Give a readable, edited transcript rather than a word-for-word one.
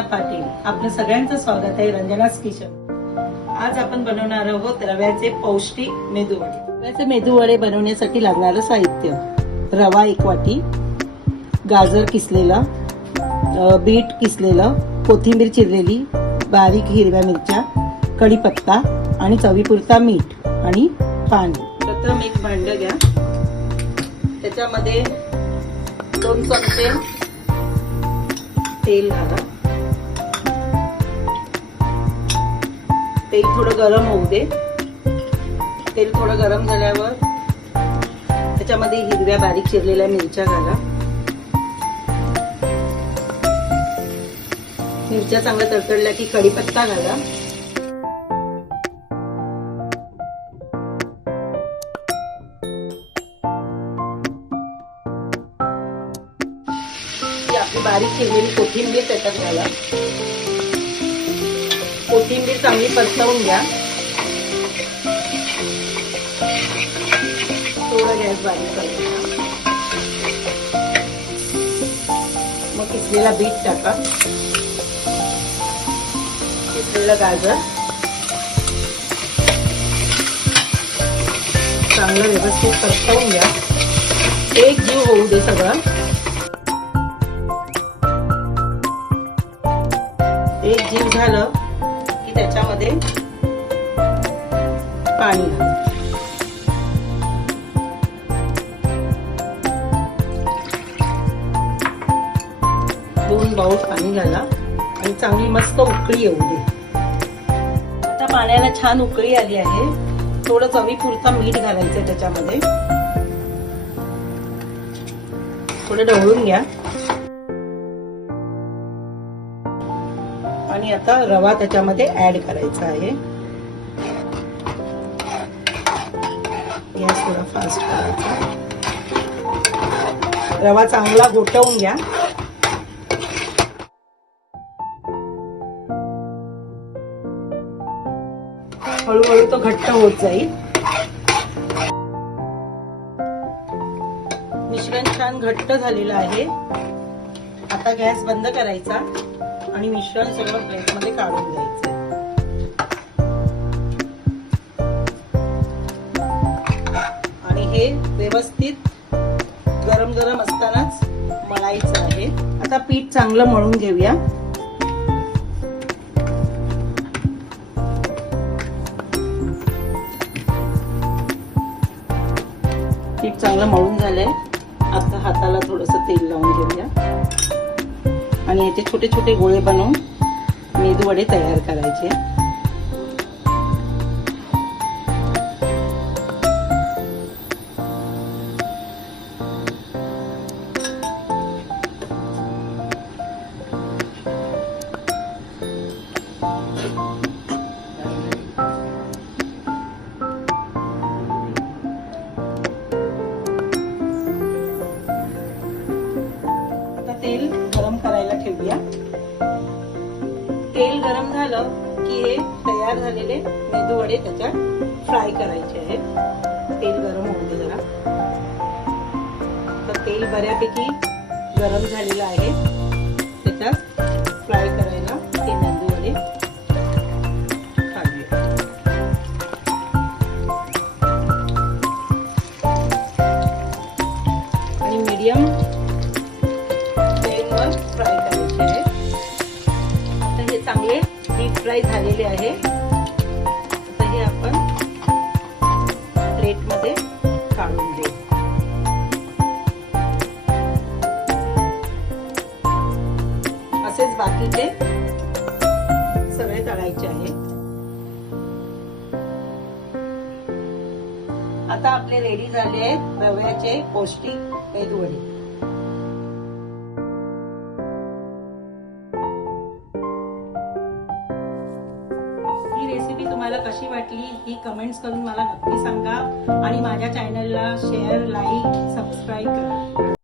रंजना पाटील. आपलं सगळ्यांचं स्वागत आहे रंजनास किचन. आज आपण बनवणार आहोत रव्याचे पौष्टिक मेदूवडे. रव्याचे मेदूवडे बनवण्यासाठी लागणारं साहित्य: रवा 1 वाटी, गाजर किसलेला, बीट किसलेलं, कोथिंबीर चिरलेली, बारीक हिरव्या मिरच्या, कढीपत्ता आणि चवीपुरता मीठ आणि पाणी. प्रथम एक भांड घ्या, त्याच्यामध्ये 2 चमचे तेल घाला. तेल थोडं गरम होऊ दे. तेल थोडं गरम झाल्यावर त्याच्यामध्ये हिरव्या बारीक चिरलेल्या मिरच्या घाला. मिरच्या चांगल्या तडतडल्या की कढीपत्ता घाला. आपली बारीक चिरलेली कोथिंबीर त्याच्यात घाला. कोथिंबीर चांगली परतवून घ्या. थोडा गॅस बारीक करा. मग किसलेला बीट टाका, किसलेलं गाजर चांगलं व्यवस्थित परतवून घ्या. एक जीव होऊ दे सगळं. एक जीव झालं की त्याच्यामध्ये पाणी घाला. दोन बाउल पाणी घाला आणि चांगली मस्त उकळी येऊ दे. आता पाण्याला छान उकळी आली आहे. थोडं चवीपुरता मीठ घालायचं त्याच्यामध्ये. थोडं ढवळून घ्या. आणि आता रवा त्याच्यामध्ये ऍड करायचा आहे. गॅस थोडा फास्ट करायचा. रवा चांगला घोटवून घ्या. हळूहळू तो घट्ट होत जाईल. मिश्रण छान घट्ट झालेलं आहे. आता गॅस बंद करायचा आणि मिश्रण सगळं प्लेटमध्ये काढून घ्यायचं. आणि हे व्यवस्थित गरम गरम असतानाच मळायचं आहे. आता पीठ चांगलं मळून घेऊया. पीठ चांगलं मळून झालंय. आता हाताला थोडंसं तेल लावून घेऊया आणि याचे छोटे छोटे गोळे बनवून मेदूवडे तयार करायचे. तेल गरम करायला ठेवूया. तेल गरम झालं की हे तयार झालेले मेदूवडे त्याच्यात फ्राय करायचे आहेत. तेल गरम होऊ दे जरा. तर तेल बऱ्यापैकी गरम झालेलं आहे. त्याच्यात फ्राय करायला ते मेदूवडे घालूया. आणि मीडियम फ्राय करायचे आहे. आता हे चांगले डीप फ्राय झालेले आहे. आता हे आपण प्लेटमध्ये काढून देऊ. असेच बाकीचे सगळे तळायचे आहे. आता आपले रेडी झाले आहेत रव्याचे पौष्टिक मेदूवडे. रेसिपी तुम्हाला कशी वाटली ही कमेंट्स करून मला नक्की सांगा आणि माझ्या चॅनलला शेअर, लाईक, सबस्क्राईब करा.